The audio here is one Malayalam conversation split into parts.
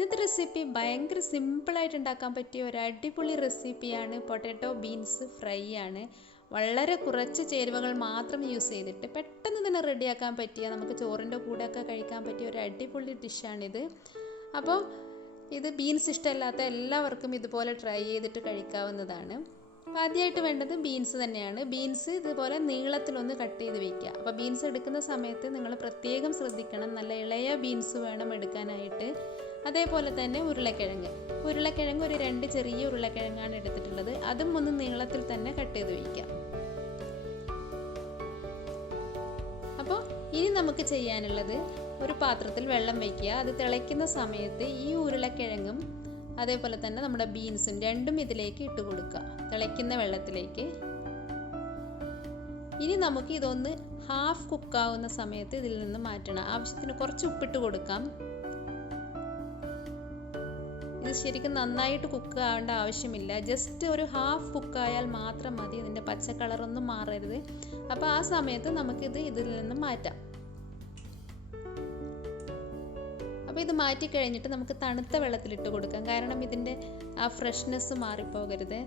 ഇന്നത്തെ റെസിപ്പി ഭയങ്കര സിമ്പിളായിട്ട് ഉണ്ടാക്കാൻ പറ്റിയ ഒരു അടിപൊളി റെസിപ്പിയാണ്. പൊട്ടാറ്റോ ബീൻസ് ഫ്രൈ ആണ്. വളരെ കുറച്ച് ചേരുവകൾ മാത്രം യൂസ് ചെയ്തിട്ട് പെട്ടെന്ന് തന്നെ റെഡിയാക്കാൻ പറ്റിയ, നമുക്ക് ചോറിൻ്റെ കൂടെയൊക്കെ കഴിക്കാൻ പറ്റിയ ഒരു അടിപൊളി ഡിഷാണിത്. അപ്പോൾ ഇത് ബീൻസ് ഇഷ്ടമല്ലാത്ത എല്ലാവർക്കും ഇതുപോലെ ട്രൈ ചെയ്തിട്ട് കഴിക്കാവുന്നതാണ്. അപ്പോൾ ആദ്യമായിട്ട് വേണ്ടത് ബീൻസ് തന്നെയാണ്. ബീൻസ് ഇതുപോലെ നീളത്തിലൊന്ന് കട്ട് ചെയ്ത് വയ്ക്കുക. അപ്പോൾ ബീൻസ് എടുക്കുന്ന സമയത്ത് നിങ്ങൾ പ്രത്യേകം ശ്രദ്ധിക്കണം, നല്ല ഇളയ ബീൻസ് വേണം എടുക്കാനായിട്ട്. അതേപോലെ തന്നെ ഉരുളക്കിഴങ്ങ് ഒരു 2 ചെറിയ ഉരുളക്കിഴങ്ങാണ് എടുത്തിട്ടുള്ളത്. അതും ഒന്ന് നീളത്തിൽ തന്നെ കട്ട് ചെയ്ത് വയ്ക്കുക. അപ്പോൾ ഇനി നമുക്ക് ചെയ്യാനുള്ളത്, ഒരു പാത്രത്തിൽ വെള്ളം വയ്ക്കുക. അത് തിളയ്ക്കുന്ന സമയത്ത് ഈ ഉരുളക്കിഴങ്ങും അതേപോലെ തന്നെ നമ്മുടെ ബീൻസും രണ്ടും ഇതിലേക്ക് ഇട്ട് കൊടുക്കുക, തിളയ്ക്കുന്ന വെള്ളത്തിലേക്ക്. ഇനി നമുക്ക് ഇതൊന്ന് ഹാഫ് കുക്കാവുന്ന സമയത്ത് ഇതിൽ നിന്ന് മാറ്റണം. ആവശ്യത്തിന് കുറച്ച് ഉപ്പിട്ട് കൊടുക്കാം. ഇത് ശരിക്കും നന്നായിട്ട് കുക്ക് ആവേണ്ട ആവശ്യമില്ല, ജസ്റ്റ് ഒരു ഹാഫ് കുക്കായാൽ മാത്രം മതി. ഇതിൻ്റെ പച്ച കളറൊന്നും മാറരുത്. അപ്പോൾ ആ സമയത്ത് നമുക്കിത് ഇതിൽ നിന്ന് മാറ്റാം. അപ്പോൾ ഇത് മാറ്റി കഴിഞ്ഞിട്ട് നമുക്ക് തണുത്ത വെള്ളത്തിലിട്ട് കൊടുക്കാം, കാരണം ഇതിൻ്റെ ആ ഫ്രഷ്നെസ് മാറിപ്പോകരുത്.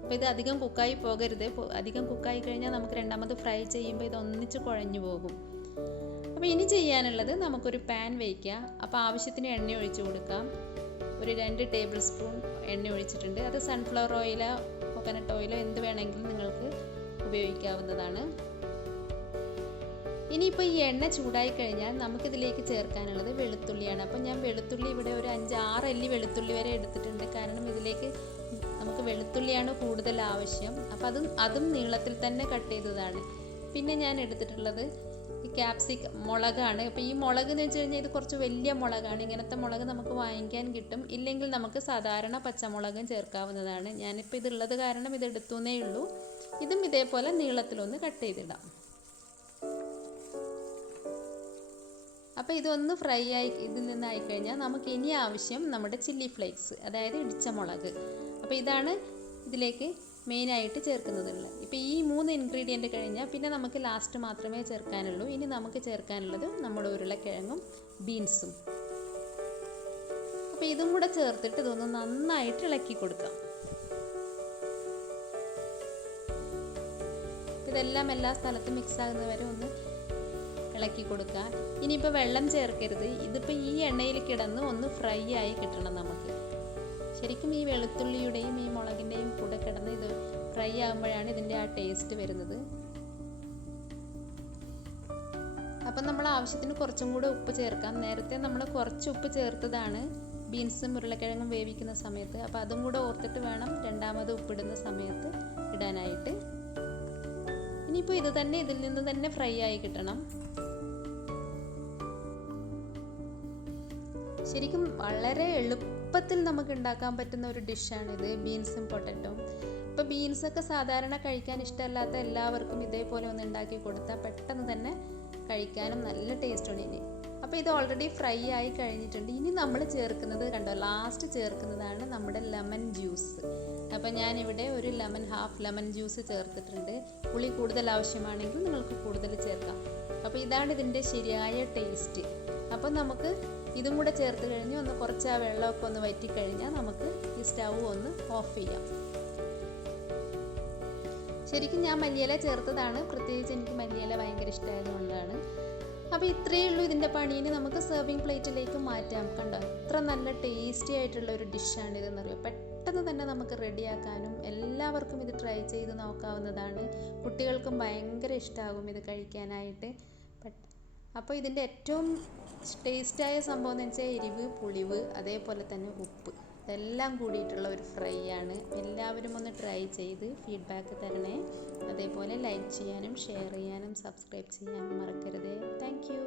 അപ്പോൾ ഇത് അധികം കുക്കായി പോകരുത്. അധികം കുക്കായി കഴിഞ്ഞാൽ നമുക്ക് രണ്ടാമത് ഫ്രൈ ചെയ്യുമ്പോൾ ഇത് ഒന്നിച്ച് കുഴഞ്ഞു പോകും. അപ്പോൾ ഇനി ചെയ്യാനുള്ളത്, നമുക്കൊരു പാൻ വയ്ക്കുക. അപ്പോൾ ആവശ്യത്തിന് എണ്ണ ഒഴിച്ച് കൊടുക്കാം. ഒരു 2 ടേബിൾ സ്പൂൺ എണ്ണ ഒഴിച്ചിട്ടുണ്ട്. അത് സൺഫ്ലവർ ഓയിലോ കോക്കനട്ട് ഓയിലോ എന്ത് വേണമെങ്കിലും നിങ്ങൾക്ക് ഉപയോഗിക്കാവുന്നതാണ്. ഇനിയിപ്പോൾ ഈ എണ്ണ ചൂടായി കഴിഞ്ഞാൽ നമുക്കിതിലേക്ക് ചേർക്കാനുള്ളത് വെളുത്തുള്ളിയാണ്. അപ്പോൾ ഞാൻ വെളുത്തുള്ളി ഇവിടെ ഒരു 5-6 അല്ലി വെളുത്തുള്ളി വരെ എടുത്തിട്ടുണ്ട്, കാരണം ഇതിലേക്ക് നമുക്ക് വെളുത്തുള്ളിയാണ് കൂടുതൽ ആവശ്യം. അപ്പോൾ അതും നീളത്തിൽ തന്നെ കട്ട് ചെയ്തതാണ്. പിന്നെ ഞാൻ എടുത്തിട്ടുള്ളത് ഈ മുളകാണ്. അപ്പോൾ ഈ മുളക് എന്ന് വെച്ച് കഴിഞ്ഞാൽ ഇത് കുറച്ച് വലിയ മുളകാണ്. ഇങ്ങനത്തെ മുളക് നമുക്ക് വാങ്ങിക്കാൻ കിട്ടും. ഇല്ലെങ്കിൽ നമുക്ക് സാധാരണ പച്ചമുളകും ചേർക്കാവുന്നതാണ്. ഞാനിപ്പോൾ ഇതുള്ളത് കാരണം ഇത് എടുത്തുന്നേ ഉള്ളൂ. ഇതും ഇതേപോലെ നീളത്തിലൊന്ന് കട്ട് ചെയ്തിടാം. അപ്പോൾ ഇതൊന്ന് ഫ്രൈ ആയി ഇതിൽ നിന്നായി കഴിഞ്ഞാൽ നമുക്ക് ഇനി ആവശ്യം നമ്മുടെ ചില്ലി ഫ്ലേക്സ്, അതായത് ഇടിച്ച മുളക്. അപ്പോൾ ഇതാണ് ഇതിലേക്ക് മെയിനായിട്ട് ചേർക്കുന്നതുള്ളത്. ഇപ്പോൾ ഈ 3 ഇൻഗ്രീഡിയൻറ്റ് കഴിഞ്ഞാൽ പിന്നെ നമുക്ക് ലാസ്റ്റ് മാത്രമേ ചേർക്കാനുള്ളൂ. ഇനി നമുക്ക് ചേർക്കാനുള്ളത് നമ്മുടെ ഉരുളക്കിഴങ്ങും ബീൻസും. അപ്പോൾ ഇതും കൂടെ ചേർത്തിട്ട് ഇതൊന്ന് നന്നായിട്ട് ഇളക്കി കൊടുക്കാം. ഇതെല്ലാം എല്ലാ സ്ഥലത്തും മിക്സ് ആകുന്നവരെ ഒന്ന് ഇളക്കി കൊടുക്കുക. ഇനിയിപ്പോൾ വെള്ളം ചേർക്കരുത്. ഇതിപ്പോൾ ഈ എണ്ണയിൽ കിടന്ന് ഒന്ന് ഫ്രൈ ആയി കിട്ടണം നമുക്ക്. ശരിക്കും ഈ വെളുത്തുള്ളിയുടെയും ഈ മുളകിൻ്റെയും കൂടെ കിടന്ന് ഇത് ഫ്രൈ ആകുമ്പോഴാണ് ഇതിൻ്റെ ആ ടേസ്റ്റ് വരുന്നത്. അപ്പം നമ്മൾ ആവശ്യത്തിന് കുറച്ചും കൂടെ ഉപ്പ് ചേർക്കാം. നേരത്തെ നമ്മൾ കുറച്ച് ഉപ്പ് ചേർത്തതാണ് ബീൻസും ഉരുളക്കിഴങ്ങും വേവിക്കുന്ന സമയത്ത്. അപ്പോൾ അതും കൂടെ ഓർത്തിട്ട് വേണം രണ്ടാമത് ഉപ്പിടുന്ന സമയത്ത് ഇടാനായിട്ട്. ഇനിയിപ്പോൾ ഇതിൽ നിന്ന് തന്നെ ഫ്രൈ ആയി കിട്ടണം. ശരിക്കും വളരെ എളുപ്പത്തിൽ നമുക്ക് ഉണ്ടാക്കാൻ പറ്റുന്ന ഒരു ഡിഷാണിത്, ബീൻസും പൊട്ടറ്റോയും. ഇപ്പോൾ ബീൻസൊക്കെ സാധാരണ കഴിക്കാൻ ഇഷ്ടമല്ലാത്ത എല്ലാവർക്കും ഇതേപോലെ ഒന്ന് ഉണ്ടാക്കി കൊടുത്താൽ പെട്ടെന്ന് തന്നെ കഴിക്കാനും നല്ല ടേസ്റ്റാണ്. ഇനി അപ്പോൾ ഇത് ഓൾറെഡി ഫ്രൈ ആയി കഴിഞ്ഞിട്ടുണ്ട്. ഇനി നമ്മൾ ചേർക്കുന്നത് കണ്ടോ, ലാസ്റ്റ് ചേർക്കുന്നതാണ് നമ്മുടെ ലെമൺ ജ്യൂസ്. അപ്പോൾ ഞാനിവിടെ ഒരു ഹാഫ് ലെമൺ ജ്യൂസ് ചേർത്തിട്ടുണ്ട്. പുളി കൂടുതൽ ആവശ്യമാണെങ്കിൽ നിങ്ങൾക്ക് കൂടുതൽ ചേർക്കാം. അപ്പോൾ ഇതാണ് ഇതിൻ്റെ ശരിയായ ടേസ്റ്റ്. അപ്പോൾ നമുക്ക് ഇതും കൂടെ ചേർത്ത് കഴിഞ്ഞ് ഒന്ന് കുറച്ച് ആ വെള്ളമൊക്കെ ഒന്ന് വറ്റിക്കഴിഞ്ഞാൽ നമുക്ക് ഈ സ്റ്റൗ ഒന്ന് ഓഫ് ചെയ്യാം. ശരിക്കും ഞാൻ മല്ലിയില ചേർത്തതാണ്, പ്രത്യേകിച്ച് എനിക്ക് മല്ലിയില ഭയങ്കര ഇഷ്ടമായതുകൊണ്ടാണ്. അപ്പോൾ ഇത്രയേ ഉള്ളൂ ഇതിൻ്റെ പണീന്. നമുക്ക് സെർവിങ് പ്ലേറ്റിലേക്ക് മാറ്റാം. കണ്ടോ, എത്ര നല്ല ടേസ്റ്റി ആയിട്ടുള്ള ഒരു ഡിഷാണ് ഇതെന്നറിയാം. പെട്ടെന്ന് തന്നെ നമുക്ക് റെഡിയാക്കാനും എല്ലാവർക്കും ഇത് ട്രൈ ചെയ്ത് നോക്കാവുന്നതാണ്. കുട്ടികൾക്കും ഭയങ്കര ഇഷ്ടമാകും ഇത് കഴിക്കാനായിട്ട്. അപ്പോൾ ഇതിൻ്റെ ഏറ്റവും ടേസ്റ്റായ സംഭവം എന്ന് വെച്ചാൽ എരിവ്, പുളിവ്, അതേപോലെ തന്നെ ഉപ്പ്, ഇതെല്ലാം കൂടിയിട്ടുള്ള ഒരു ഫ്രൈ ആണ്. എല്ലാവരും ഒന്ന് ട്രൈ ചെയ്ത് ഫീഡ്ബാക്ക് തരണേ. അതേപോലെ ലൈക്ക് ചെയ്യാനും ഷെയർ ചെയ്യാനും സബ്സ്ക്രൈബ് ചെയ്യാനും മറക്കരുതേ. Thank you.